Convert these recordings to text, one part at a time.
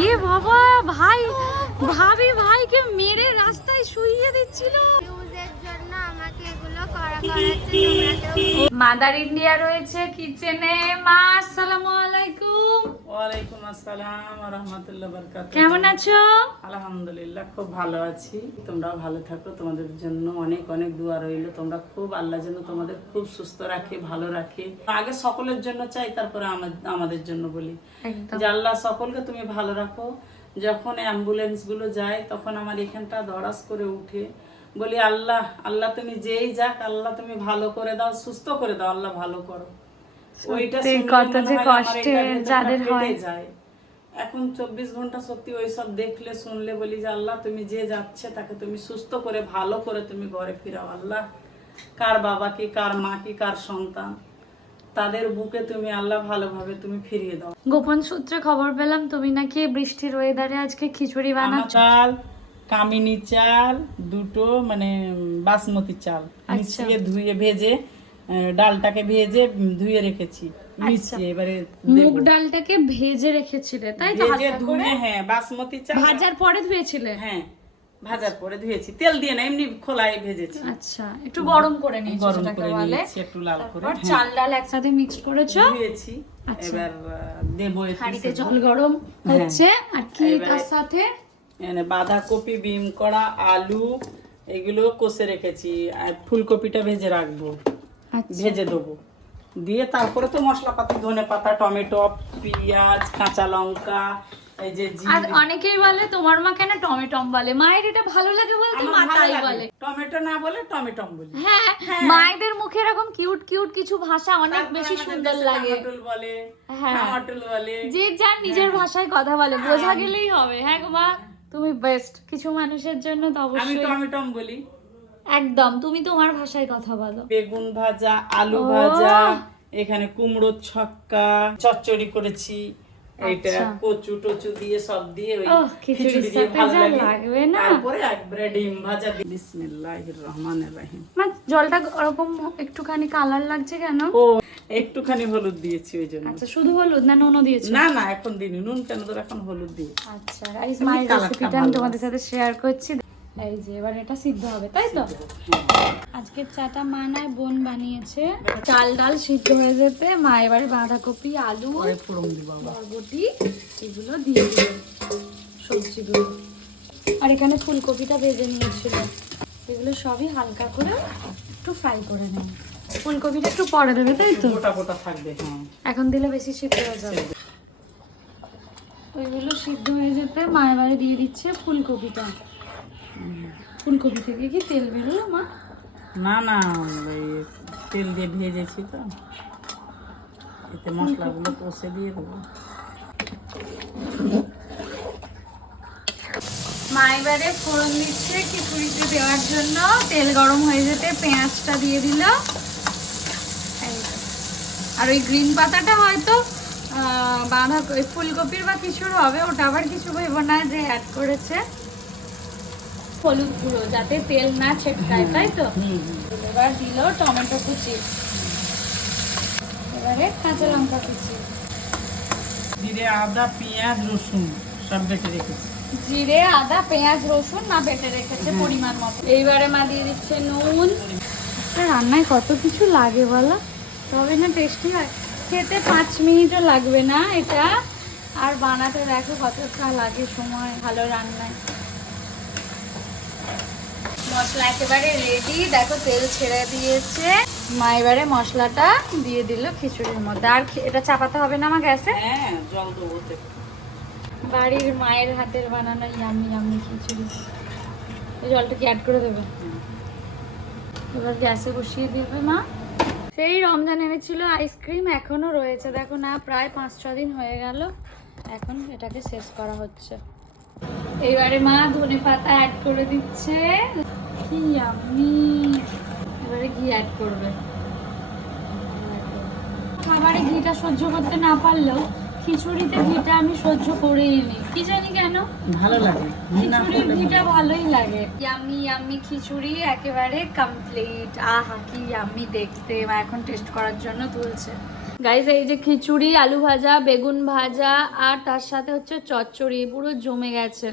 এ বাবা, ভাই ভাবি ভাইকে মেরে রাস্তায় শুইয়ে দিচ্ছিল। মাদার ইন্ডিয়া রয়েছে কিচেনে। মা আসসালামু আলাইকুম। ওয়ালাইকুম আসসালাম ওয়া রাহমাতুল্লাহি ওয়া বারাকাতুহু। কেমন আছো? আলহামদুলিল্লাহ, খুব ভালো আছি। তোমরাও ভালো থাকো, তোমাদের জন্য অনেক অনেক দোয়া রইল। তোমরা খুব, আল্লাহ যেন তোমাদের খুব সুস্থ রাখে, ভালো রাখে। আগে সকলের জন্য চাই, তারপরে আমাদের জন্য বলি যে আল্লাহ সকলকে তুমি ভালো রাখো। যখন অ্যাম্বুলেন্স গুলো যায় তখন আমার এখানটা দরাজ করে উঠে বলি, আল্লাহ আল্লাহ তুমি যেই যাক, আল্লাহ তুমি ভালো করে দাও, সুস্থ করে দাও, আল্লাহ ভালো করো। ওইটা কত যে কষ্টে যাদের হয় যায়। এখন 24 ঘন্টা সত্যি ওইসব দেখলে শুনলে বলি যে আল্লাহ তুমি যে যাচ্ছে তাকে তুমি সুস্থ করে ভালো করে তুমি ঘরে ফিরাও। আল্লাহ কার বাবা কি, কার মা কি, কার সন্তান, তাদের বুকে তুমি আল্লাহ ভালোভাবে তুমি ফিরিয়ে দাও। গোপন সূত্রে খবর পেলাম তুমি নাকি বৃষ্টির ওয়েদারে আজকে খিচুড়ি বানাচ্ছ। চাল, কামিনী চাল দুটো, মানে বাসমতি চাল মিশিয়ে ধুয়ে ভেজে, ডালটাকে ভেজে ধুয়ে রেখেছি মিশিয়ে। এবারে মুগ ডালটাকে ভেজে রেখেছিলে তাই তো? ভেজে ধুয়ে, হ্যাঁ বাসমতি চাল ভাজার পরে ধুয়েছিলে? হ্যাঁ ভাজার পরে ধুয়েছি, তেল দিয়ে না, এমনি খোলায় ভেজেছি। আচ্ছা, একটু গরম করে নিয়েছো, গরম সেটাকে করে বলে। নিয়েছি একটু লাল করে। তারপর চাল ডাল একসাথে মিক্স করেছো, ধুয়েছি। এবার দেবো হাঁড়িতে জল গরম হচ্ছে। আর কি তার সাথে? এনে বাঁধাকপি, বিম করা, আলু এগুলো কষে রেখেছি। আর ফুলকপিটা ভেজে রাখবো, ভেজে দেবো। দিয়ে তারপরে তো মশলাপাতি, ধনে পাতা, টমেটো, পেঁয়াজ, কাঁচা লঙ্কা, এই যে আর অনেকেই বলে তোমার মা কেন টমেটম বলে, মায়ের এটা ভালো লাগে বলতে মা তাই বলে। টমেটো না বলে টমেটম বলি। হ্যাঁ, মায়েদের মুখে এরকম কিউট কিউট কিছু ভাষা অনেক বেশি সুন্দর লাগে। টমেটো বলে, হ্যাঁ, টমেটো বলে, যে যার নিজের ভাষায় কথা বলে, বোঝা গেলেই হবে। হ্যাঁ গো মা, তুমি বেস্ট। কিছু মানুষের জন্য তো আমি অবশ্যই টমেটম বলি। একদম তুমি তোমার ভাষায় কথা বলো। বেগুন ভাজা, আলু ভাজা, এখানে কুমড়োর ছক্কা, চচ্চড়ি করেছি। এইটা কচু টচু দিয়ে সব দিয়ে ওই খিচুড়ি দিয়ে ভালো লাগবে না? তারপরে একবারে ডিম ভাজা। বিসমিল্লাহির রহমানির রহিম। মা জলটা ওরকম একটুখানি কালার লাগছে কেন? ও একটুখানি হলুদ দিয়েছি ওই জন্য। আচ্ছা, শুধু হলুদ না নুনও দিয়েছো? না না, এখন দিইনি নুন, কেন তোর এখন হলুদ দিয়ে। আচ্ছা, রাইস মায়ের রেসিপিটা আমি তোমাদের সাথে শেয়ার করছি। এই যে এবার এটা সিদ্ধ হবে তাই তো? আজকের চাটা মা নাই বোন বানিয়েছে। চাল ডাল সিদ্ধ হয়ে যেতে মা এবারে বাঁধাকপি, আলু, বরবটি এগুলো দিয়ে দিল, সবজিগুলো। আর এখানে ফুলকপিটা ভেজে নিয়েছিল। এগুলো সবই হালকা করে একটু ফ্রাই করে নেব। ফুলকপিটা একটু পরে দেবে তাই তো? গোটা গোটা থাকবে। হ্যাঁ, এখন দিলে বেশি সিদ্ধ হয়ে যাবে। ওইগুলো সিদ্ধ হয়ে যেতে মা এবারে দিয়ে দিচ্ছে ফুলকপিটা। ফুলকপি থেকে কি তেল বেরোলো মা? না না, ওই তেল দিয়ে ভেজেছি তো, এতে মশলাগুলো কষে দিয়ে দেবো। মা এবারে ফোড়ন দিচ্ছে খিচুড়িতে দেওয়ার জন্য। তেল গরম হয়ে যেতে পেঁয়াজটা দিয়ে দিল। আর ওই গ্রিন পাতাটা হয়তো বাঁধাকপি, ফুলকপির বা কিছুর হবে, ওটা আবার কিছু ভেবো না যে অ্যাড করেছে। হলুদ গুঁড়ো যাতে তেল না ছেটকায় তাই তো? এবার দিল টমেটো কুচি, এবারে কাঁচা লঙ্কা কুচি, জিরে, আদা, পেঁয়াজ, রসুন সব বেটে রেখেছি। জিরে, আদা, পেঁয়াজ, রসুন মা বেটে রেখেছে পরিমাণ মতো। এইবারে মা দিয়ে দিচ্ছে নুন। রান্নায় কত কিছু লাগে বলো, তবে না টেস্টি হয়। খেতে 5 মিনিটও লাগবে না এটা, আর বানাতে দেখো কতটা লাগে সময় ভালো রান্নায়। মশলা একেবারে রেডি, দেখো তেল ছেড়ে দিয়েছে। মা এবারে মশলাটা দিয়ে দিল খিচুড়ির মধ্যে। আর এটা চাপাতে হবে না মা গ্যাসে? হ্যাঁ, জল দেবো। বাড়ির মায়ের হাতের বানানো ইয়ামি ইয়ামি খিচুড়ি। এই জলটা কি অ্যাড করে দেবে? এবার গ্যাসে বসিয়ে দেবে মা। সেই রমজান এনেছিল আইসক্রিম, এখনো রয়েছে দেখো না, প্রায় 5-6 দিন হয়ে গেল। এখন এটাকে শেষ করা হচ্ছে। এইবারে মা ধনে পাতা অ্যাড করে দিচ্ছে। কি ইয়ামি। এবারে ঘি অ্যাড করবে। খাবারে ঘিটা সহ্য করতে না পারলেও খিচুড়িতে ঘিটা আমি সহ্য করেই নি, কি জানি কেন ভালো লাগে। খিচুড়ির ঘিটা ভালোই লাগে। ইয়ামি ইয়ামি খিচুড়ি একেবারে কমপ্লিট। আহা কি ইয়ামি দেখতে। মা এখন টেস্ট করার জন্য তুলছে। গাইস এই যে খিচুড়ি, আলু ভাজা, বেগুন ভাজা আর তার সাথে হচ্ছে চচ্চড়ি, পুরো জমে গেছে।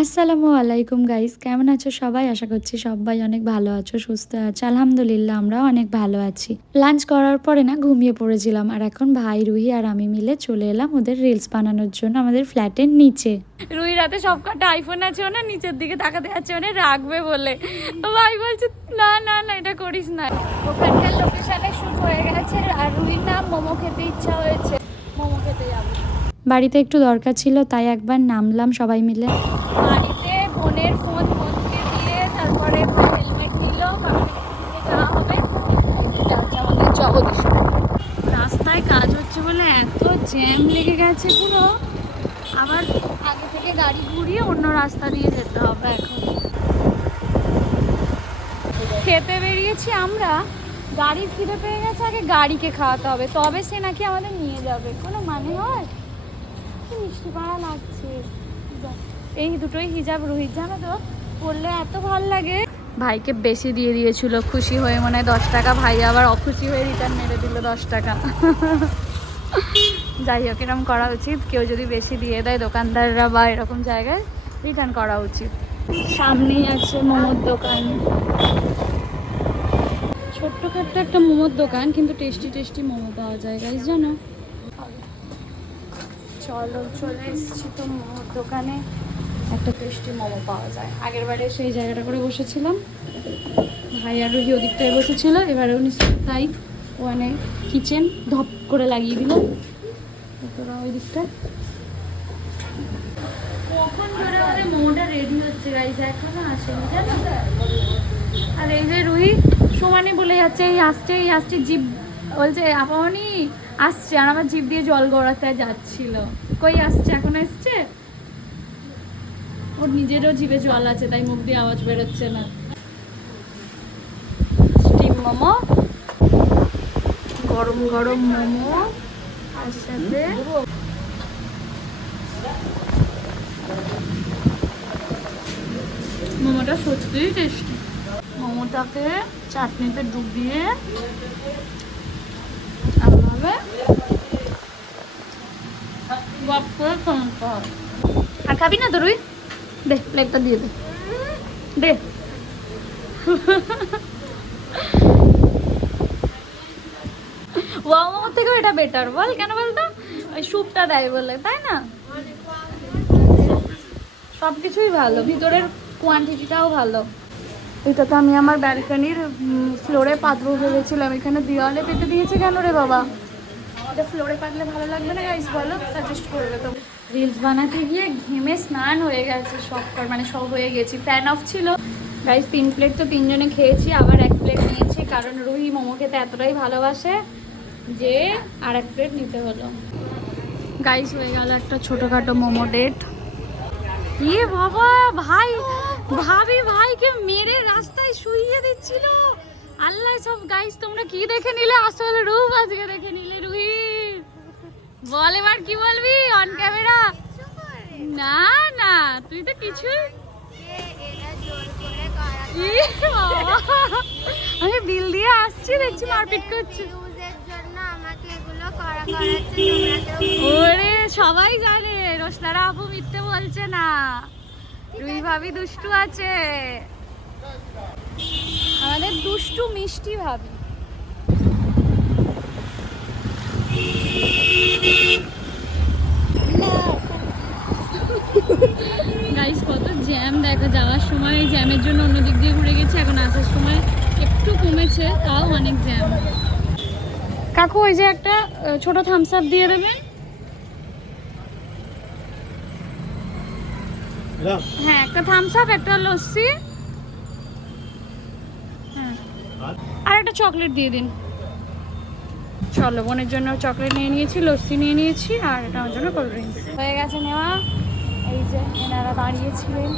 আসসালামু আলাইকুম গাইস, কেমন আছো সবাই? আশা করছি সবাই অনেক ভালো আছো, সুস্থ আছো। আলহামদুলিল্লাহ আমরাও অনেক ভালো আছি। লাঞ্চ করার পরে না ঘুমিয়ে পড়েছিলাম, আর এখন ভাই রুহি আর আমি মিলে চলে এলাম ওদের রিলস বানানোর জন্য আমাদের ফ্ল্যাটের নিচে। রুহি রাতে সব কটা আইফোন আছে, না নিচের দিকে তাকাতে যাচ্ছে, মানে রাখবে বলে। তো ভাই বলছে না না না এটা করিস না। ওখানকার লোকেশনে শুট হয়ে গেছে, আর রুহি না মোমো খেতে ইচ্ছা হয়েছে, মোমো খেতে যাবো। বাড়িতে একটু দরকার ছিল, তাই একবার নামলাম সবাই মিলে। বাড়িতে বোনের ফোন বন্ধকে দিয়ে তারপরে হেলমেট নিল, যাওয়া হবে আমাদের জগদীশ। রাস্তায় কাজ হচ্ছে বলে এত জ্যাম লেগে গেছে পুরো, আবার আগে থেকে গাড়ি ঘুরিয়ে অন্য রাস্তা দিয়ে যেতে হবে। এখন খেতে বেরিয়েছি আমরা, গাড়ি খিদে পেয়ে গেছে, আগে গাড়িকে খাওয়াতে হবে, তবে সে নাকি আমাদের নিয়ে যাবে। কোনো মানে হয়? কি মিষ্টি পাড়া লাগছে। এই দুটোই হিজাব রুহিত, জানো তো পরলে এত ভাল লাগে। ভাইকে বেশি দিয়ে দিয়েছিল খুশি হয়ে, মনে হয় 10 টাকা, ভাই আবার অখুশি হয়ে রিটার্ন মেরে দিল 10 টাকা। যাই হোক, এরকম করা উচিত, কেউ যদি বেশি দিয়ে দেয় দোকানদাররা বা এরকম জায়গায় রিটার্ন করা উচিত। সামনেই আছে মোমোর দোকান, ছোট্টখাট্ট একটা মোমোর দোকান, কিন্তু টেস্টি টেস্টি মোমো পাওয়া যায় গাইস, জানো। চলো চলে এসেছি তো মোমোর দোকানে, একটা টেস্টি মোমো পাওয়া যায়। আগের বারে সেই জায়গাটা করে বসেছিলাম, ভাই আর রুহি ওদিকটায় বসেছিল, এবারে উনি তাই ওখানে কিচেন ধপ করে লাগিয়ে দিল, তোরা ওই দিকটা। কখন ধরে আমাদের মোমোটা রেডি হচ্ছে গাইস, এখনো আসেনি জানো। আর এই যে রুহি সমানে বলে যাচ্ছে এই আসছে এই আসছে, জিভ বলছে আপামনি আসছে, আর আমার জিভ দিয়ে জল গড়াতে যাচ্ছিল। কই আসছে, এখন আসছে? ওর নিজেরও জিভে জল আছে, তাই মুখ দিয়ে আওয়াজ বেরোচ্ছে না। স্টিম মোমো, গরম গরম মোমো, আর সাথে মোমোটা সত্যিই টেস্টি। মোমোটাকে চাটনিতে ডুবিয়ে এমনভাবে গপ করে খাওয়াতে হয়। আর খাবি না তো রুই? দে প্লেটটা দিয়ে দে, দে। ওয়া মোমোর থেকেও এটা বেটার, বল কেন বলতো? ওই স্যুপটা দেয় বলে, তাই না? সব কিছুই ভালো, ভিতরের কোয়ান্টিটিটাও ভালো। এটা তো আমি আমার ব্যালকনির ফ্লোরে পাতবো ভেবেছিলাম, এখানে দেওয়ালে পেতে দিয়েছে কেন রে বাবা? এটা ফ্লোরে পাতলে ভালো লাগবে না গাইস, বলো, সাজেস্ট করবে তো। রিলস বানাতে গিয়ে ঘেমে স্নান হয়ে গেছে সব, মানে সব হয়ে গেছি। ফ্যান অফ ছিল গাইস, 3 প্লেট তো 3 জনে খেয়েছি, আবার 1 প্লেট নিয়েছি, কারণ রুহি মোমো খেতে এতটাই ভালোবাসে যে আর 1 প্লেট নিতে হলো। গাইস হয়ে গেল একটা ছোটোখাটো মোমো ডেট। ইয়ে বাবা, ভাই ভাবি ভাইকে মেরে রাস্তায় শুইয়ে দিচ্ছিল। আল্লাহ সব। গাইস তোমরা কি দেখে নিলে? আসলে রূপ আজকে দেখে নিলে রুহি। বল এবার কি বলবি অন ক্যামেরা? না না তুই তো কিছু, আমি বিল দিয়ে আসছি, দেখছি মারপিট করছি। ওরে সবাই জানে, রোশনারা আপু মিথ্যে বলছে না, রুই ভাবি দুষ্টু আছে, আমাদের দুষ্টু মিষ্টি ভাবি। গাইস কত জ্যাম দেখো, যাওয়ার সময় জ্যামের জন্য অন্য দিক দিয়ে ঘুরে গেছে, এখন আসার সময় একটু কমেছে, তাও অনেক জ্যাম। কাকু ওই যে একটা ছোট থামস আপ দিয়ে দেবেন। হ্যাঁ একটা থামস আপ, একটা লস্যি, হ্যাঁ আর একটা চকলেট দিয়ে দিন। চলো, বোনের জন্য চকলেট নিয়ে নিয়েছি, লস্যি নিয়ে নিয়েছি, আর এটা আমার জন্য কোল্ড ড্রিঙ্কস হয়ে গেছে নেওয়া। এই যে এনারা দাঁড়িয়েছিলেন,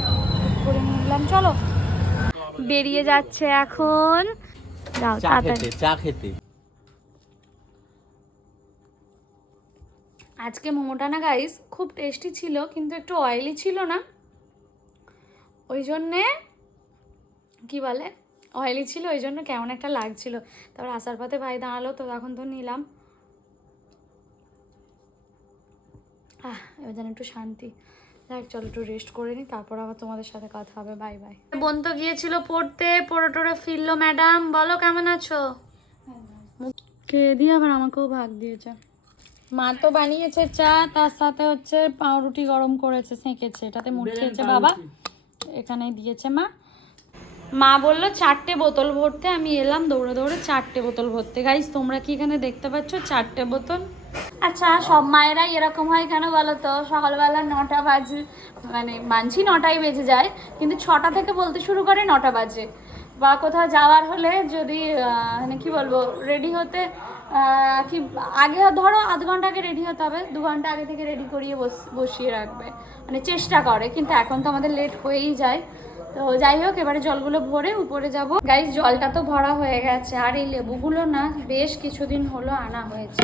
করে নিলাম। চলো বেরিয়ে যাচ্ছে এখন, যাও তাড়াতাড়ি চা খেতে। আজকে মোমোটা না গাইস খুব টেস্টি ছিল, কিন্তু একটু অয়েলি ছিল না, ওই জন্যে কি বলে অয়েলি ছিল, ওই জন্য কেমন একটা লাগছিল। তারপর আসার পথে ভাই দাঁড়ালো, তো তখন তো নিলাম। এবার যেন একটু শান্তি। দেখ চলো একটু রেস্ট করে নিই, তারপর আবার তোমাদের সাথে কথা হবে। Bye bye. বোন তো গিয়েছিল পড়তে, পড়ে টোরে ফিরলো। ম্যাডাম বলো কেমন আছো? খেয়ে দিয়ে আবার আমাকেও ভাগ দিয়েছে। মা তো বানিয়েছে চা, তার সাথে হচ্ছে পাউরুটি গরম করেছে, সেঁকেছে, এটাতে মুড় খেয়েছে বাবা, এখানেই দিয়েছে মা। মা বললো 4টে বোতল ভরতে, আমি এলাম দৌড়ে দৌড়ে 4টে বোতল ভরতে। গাইস তোমরা কি এখানে দেখতে পাচ্ছ 4টে বোতল? আচ্ছা সব মায়েরাই এরকম হয় কেন বলো তো? সকালবেলা 9টা বাজে, মানে মানছি 9টাই বেজে যায়, কিন্তু 6টা থেকে বলতে শুরু করে 9টা বাজে। বা কোথাও যাওয়ার হলে যদি মানে কি বলবো, রেডি হতে কি আগে ধরো আধ ঘন্টা আগে রেডি হতে হবে, 2 ঘন্টা আগে থেকে রেডি করিয়ে বসিয়ে রাখবে, মানে চেষ্টা করে। কিন্তু এখন তো আমাদের লেট হয়েই যায়। তো যাই হোক, এবারে জলগুলো ভরে উপরে যাব। গাইস জলটা তো ভরা হয়ে গেছে, আর এই লেবুগুলো না বেশ কিছুদিন হলো আনা হয়েছে,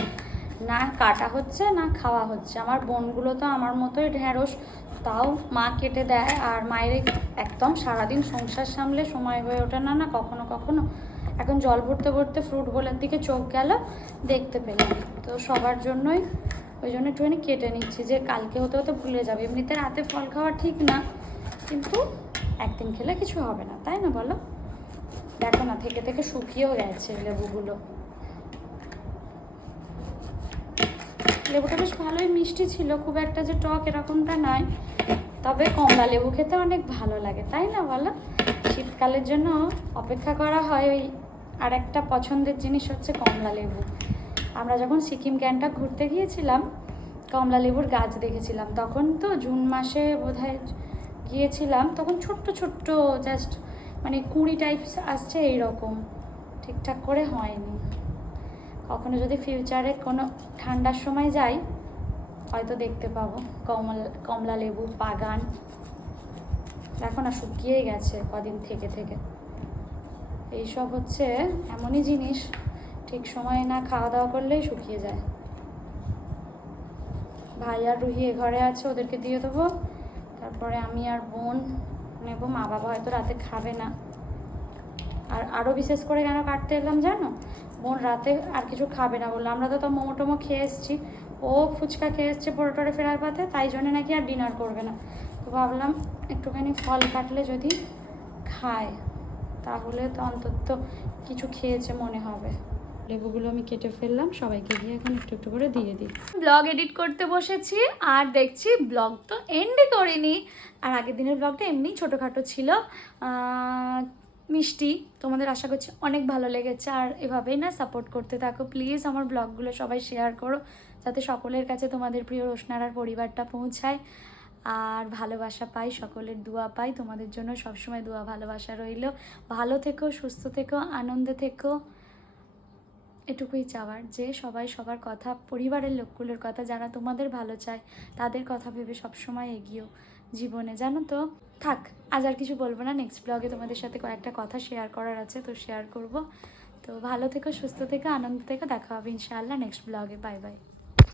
না কাটা হচ্ছে না খাওয়া হচ্ছে। আমার বোনগুলো তো আমার মতোই ঢ্যাঁড়স, তাও মা কেটে দেয়। আর মায়ের একদম সারাদিন সংসার সামলে সময় হয়ে ওঠে না, না কখনো কখনো। এখন জল ভরতে ভরতে ফ্রুট বোলের দিকে চোখ গেল, দেখতে পেলাম। তো সবার জন্যই ওই জন্য একটুখানি কেটে নিচ্ছি, যে কালকে হতে হতে ভুলে যাবে। এমনিতে রাতে ফল খাওয়া ঠিক না, কিন্তু একদিন খেলে কিছু হবে না, তাই না বলো? দেখো না থেকে থেকে শুকিয়েও গেছে লেবুগুলো। লেবুটা বেশ ভালোই মিষ্টি ছিল, খুব একটা যে টক এরকমটা নয়। তবে কমলা লেবু খেতে অনেক ভালো লাগে, তাই না বলো? শীতকালের জন্য অপেক্ষা করা হয়। ওই আর একটা পছন্দের জিনিস হচ্ছে কমলা লেবু। আমরা যখন সিকিম গ্যাংটক ঘুরতে গিয়েছিলাম, কমলা লেবুর গাছ দেখেছিলাম। তখন তো জুন মাসে বোধহয় গিয়েছিলাম, তখন ছোট্ট ছোট্ট জাস্ট মানে কুঁড়ি টাইপস আসছে, এইরকম, ঠিকঠাক করে হয়নি। কখনো যদি ফিউচারে কোনো ঠান্ডার সময় যাই, হয়তো দেখতে পাবো কমলা লেবু বাগান। দেখো না শুকিয়েই গেছে কদিন থেকে থেকে। এইসব হচ্ছে এমনই জিনিস, ঠিক সময়ে না খাওয়া দাওয়া করলেই শুকিয়ে যায়। ভাই আর রুহি এ ঘরে আছে, ওদেরকে দিয়ে দেবো। তারপরে আমি আর বোন নেবো। মা বাবা হয়তো রাতে খাবে না। আর আরও বিশেষ করে কেন কাটতে এলাম জানো? বোন রাতে আর কিছু খাবে না বললো। আমরা তো মোমো টোমো খেয়ে এসেছি, ও ফুচকা খেয়ে এসছে পরে টরে ফেরার পথে, তাই জন্য নাকি আর ডিনার করবে না। তো ভাবলাম একটুখানি ফল কাটলে যদি খায়, তাহলে তো অন্তত কিছু খেয়েছে মনে হবে। লেবুগুলো আমি কেটে ফেললাম, সবাইকে দিয়ে এখন একটু একটু করে দিয়ে দিই। ব্লগ এডিট করতে বসেছি, আর দেখছি ব্লগ তো এন্ডই করিনি। আর আগের দিনের ব্লগটা এমনি ছোটোখাটো ছিল, মিষ্টি। তোমাদের আশা করছি অনেক ভালো লেগেছে। আর এভাবেই না সাপোর্ট করতে থাকো প্লিজ। আমার ব্লগগুলো সবাই শেয়ার করো, যাতে সকলের কাছে তোমাদের প্রিয় রোশনারার পরিবারটা পৌঁছায়। আর ভালোবাসা পাই, সকলের দোয়া পাই। তোমাদের জন্য সবসময় দোয়া ভালোবাসা রইল। ভালো থেকো, সুস্থ থেকো, আনন্দে থেকো, এটুকুই চাওয়ার। যে সবাই সবার কথা, পরিবারের লোকগুলোর কথা, যারা তোমাদের ভালো চায়, তাদের কথা ভেবে সবসময় এগিয়েও জীবনে, জানো তো। থাক, আজ আর কিছু বলবো না। নেক্সট ব্লগে তোমাদের সাথে কয়েকটা কথা শেয়ার করার আছে, তো শেয়ার করব। তো ভালো থেকো, সুস্থ থেকো, আনন্দ থেকো। দেখা হবে ইনশাআল্লাহ নেক্সট ব্লগে। Bye bye.